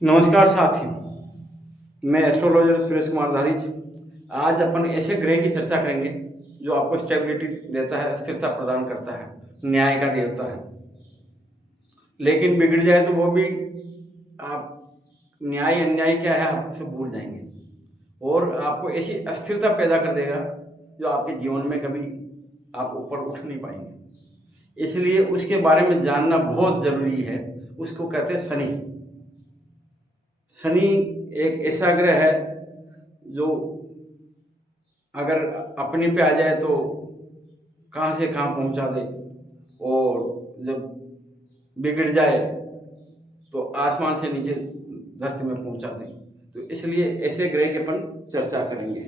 नमस्कार साथियों, मैं एस्ट्रोलॉजर सुरेश कुमार धारीज। आज अपन ऐसे ग्रह की चर्चा करेंगे जो आपको स्टेबिलिटी देता है, स्थिरता प्रदान करता है, न्याय का देवता है। लेकिन बिगड़ जाए तो वो भी आप न्याय अन्याय क्या है आप उसे भूल जाएंगे और आपको ऐसी अस्थिरता पैदा कर देगा जो आपके जीवन में कभी आप ऊपर उठ नहीं पाएंगे। इसलिए उसके बारे में जानना बहुत ज़रूरी है। उसको कहते हैं शनि। शनि एक ऐसा ग्रह है जो अगर अपने पे आ जाए तो कहाँ से कहाँ पहुँचा दे, और जब बिगड़ जाए तो आसमान से नीचे धरती में पहुँचा दे। तो इसलिए ऐसे ग्रह की अपन चर्चा करेंगे।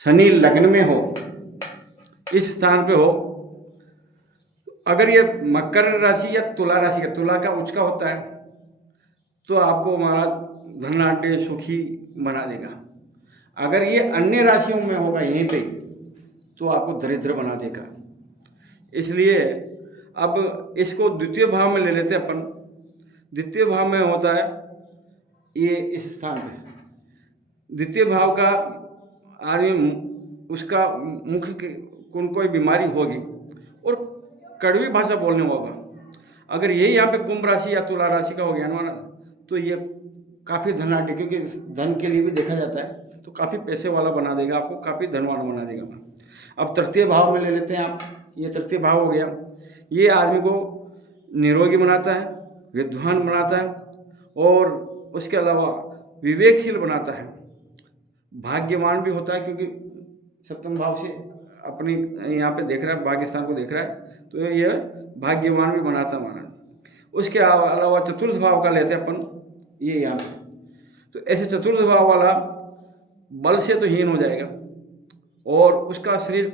शनि लग्न में हो, इस स्थान पे हो, अगर ये मकर राशि या तुला राशि का, तुला का उच्च का होता है, तो आपको हमारा धनाढ्य सुखी बना देगा। अगर ये अन्य राशियों में होगा यहीं पे, तो आपको दरिद्र बना देगा। इसलिए अब इसको द्वितीय भाव में ले लेते हैं अपन। द्वितीय भाव में होता है ये इस स्थान पे। द्वितीय भाव का आदमी उसका मुख्य कोई बीमारी होगी और कड़वी भाषा बोलने होगा। अगर ये यहाँ पे कुंभ राशि या तुला राशि का हो गया ना, तो ये काफ़ी धनाढ्य, क्योंकि धन के लिए भी देखा जाता है, तो काफ़ी पैसे वाला बना देगा, आपको काफ़ी धनवान बना देगा। अब तृतीय भाव में ले लेते हैं आप। ये तृतीय भाव हो गया। ये आदमी को निरोगी बनाता है, विद्वान बनाता है और उसके अलावा विवेकशील बनाता है, भाग्यवान भी होता है, क्योंकि सप्तम भाव से अपनी यहाँ पे देख रहा है, भाग्य स्थान को देख रहा है, तो ये भाग्यवान भी बनाता है महाराज। उसके अलावा चतुर्थ भाव का लेते हैं अपन, ये यहाँ पे। तो ऐसे चतुर्थ भाव वाला बल से तो हीन हो जाएगा और उसका शरीर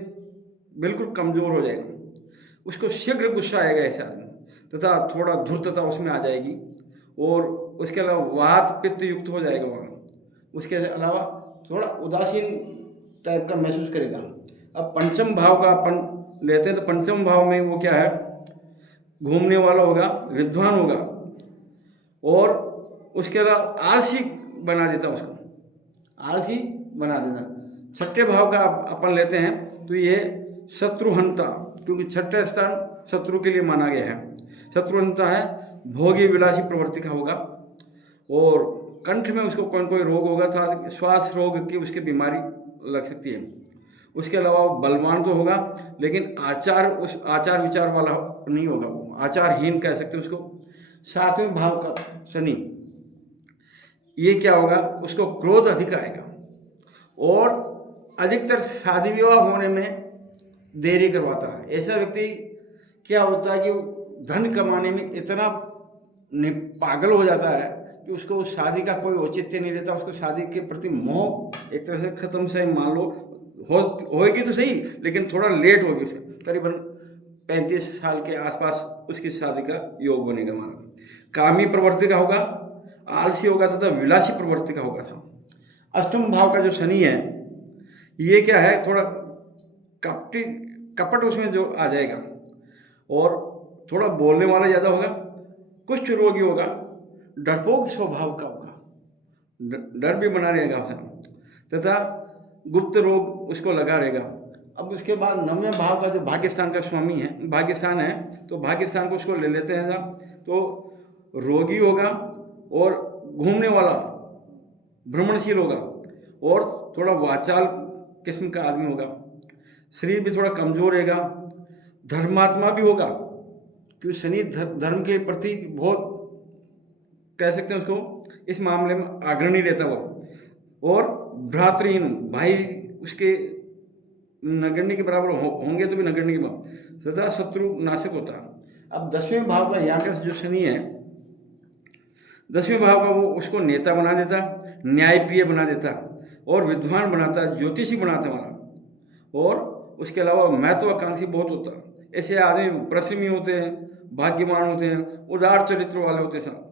बिल्कुल कमज़ोर हो जाएगा। उसको शीघ्र गुस्सा आएगा ऐसे आदमी, तथा थोड़ा धूर्तता उसमें आ जाएगी और उसके अलावा वात पित्त युक्त हो जाएगा वहाँ। उसके अलावा थोड़ा उदासीन टाइप का महसूस करेगा। अब पंचम भाव का अपन लेते हैं, तो पंचम भाव में वो क्या है, घूमने वाला होगा, विद्वान होगा और उसके अलावा आलसी बना देता, उसको आलसी बना देता। छठे भाव का अपन लेते हैं, तो ये शत्रुहंता, क्योंकि छठे स्थान शत्रु के लिए माना गया है। शत्रुहंता है, भोगी विलासी प्रवृत्ति का होगा और कंठ में उसको कोई रोग होगा, था श्वास रोग की उसकी बीमारी लग सकती है। उसके अलावा बलवान तो होगा, लेकिन उस आचार विचार वाला नहीं होगा, वो आचारहीन कह सकते हैं उसको। सातवें भाव का शनि, ये क्या होगा, उसको क्रोध अधिक आएगा और अधिकतर शादी विवाह होने में देरी करवाता है। ऐसा व्यक्ति क्या होता है कि धन कमाने में इतना पागल हो जाता है कि उसको शादी का कोई औचित्य नहीं रहता, उसको शादी के प्रति मोह एक तरह से ख़त्म से मान लो होएगी तो सही, लेकिन थोड़ा लेट होगी। उसे करीबन 35 साल के आसपास उसकी शादी का योग बनेगा हमारा। कामी प्रवृत्ति का होगा, आलसी होगा तथा विलासी प्रवृत्ति का होगा था। अष्टम भाव का जो शनि है, ये क्या है, थोड़ा कपट उसमें जो आ जाएगा और थोड़ा बोलने वाला ज़्यादा होगा, कुष्ठ रोगी होगा, डरपोक स्वभाव का होगा, डर भी बना रहेगा उसे, तथा गुप्त रोग उसको लगा रहेगा। अब उसके बाद नववें भाव का जो भाग्यस्थान का स्वामी है, भाग्यस्थान है, तो भाग्यस्थान को उसको ले लेते हैं साहब। तो रोगी होगा और घूमने वाला, भ्रमणशील होगा और थोड़ा वाचाल किस्म का आदमी होगा। शरीर भी थोड़ा कमज़ोर रहेगा, धर्मात्मा भी होगा, क्योंकि शनि धर्म के प्रति बहुत कह सकते हैं उसको, इस मामले में अग्रणी रहता वो। और भ्रातृहीन, भाई उसके नगण्य के बराबर होंगे तो भी नगण्य के बराबर, तथा शत्रु नाशक होता। अब 10वें भाव का यहाँ का जो शनि है, 10वें भाव का वो उसको नेता बना देता, न्यायप्रिय बना देता और विद्वान बनाता, ज्योतिषी बनाता हमारा। और उसके अलावा महत्वाकांक्षी बहुत होता। ऐसे आदमी परिश्रमी होते हैं, भाग्यवान होते हैं, उदार चरित्र वाले होते हैं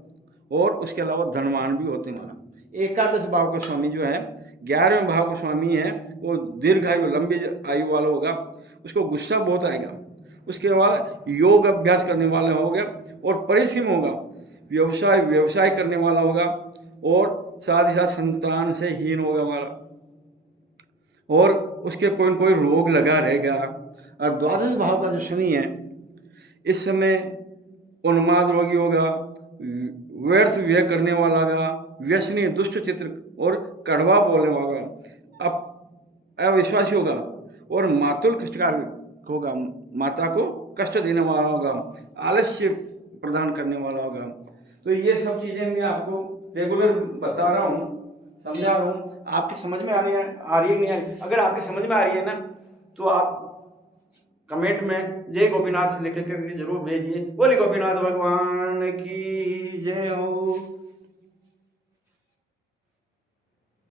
और उसके अलावा धनवान भी होते हैं हमारा। एकादश भाव का स्वामी जो है, 11वें भाव का स्वामी है, वो दीर्घायु लंबी आयु वाला होगा। उसको गुस्सा बहुत आएगा उसके बाद योग अभ्यास करने वाला होगा और परिश्रम होगा, व्यवसाय करने वाला होगा और साथ ही साथ संतान से हीन होगा हमारा, और उसके कोई न कोई रोग लगा रहेगा। और द्वादश भाव का जो शनि है इस समय उन्माद रोगी होगा, व्यर्थ व्यय करने वाला होगा, व्यसनी, दुष्ट चित्र और कड़वा बोलने वाला होगा, अविश्वासी होगा और मातुल कष्टकार होगा, माता को कष्ट देने वाला होगा, आलस्य प्रदान करने वाला होगा। तो ये सब चीज़ें मैं आपको रेगुलर बता रहा हूँ, समझा रहा हूँ। आपकी समझ में आ रही है नहीं आ रही? अगर आपकी समझ में आ रही है ना तो आप कमेंट में जय गोपीनाथ लिख करके जरूर भेजिए। बोले गोपीनाथ भगवान की जय हो।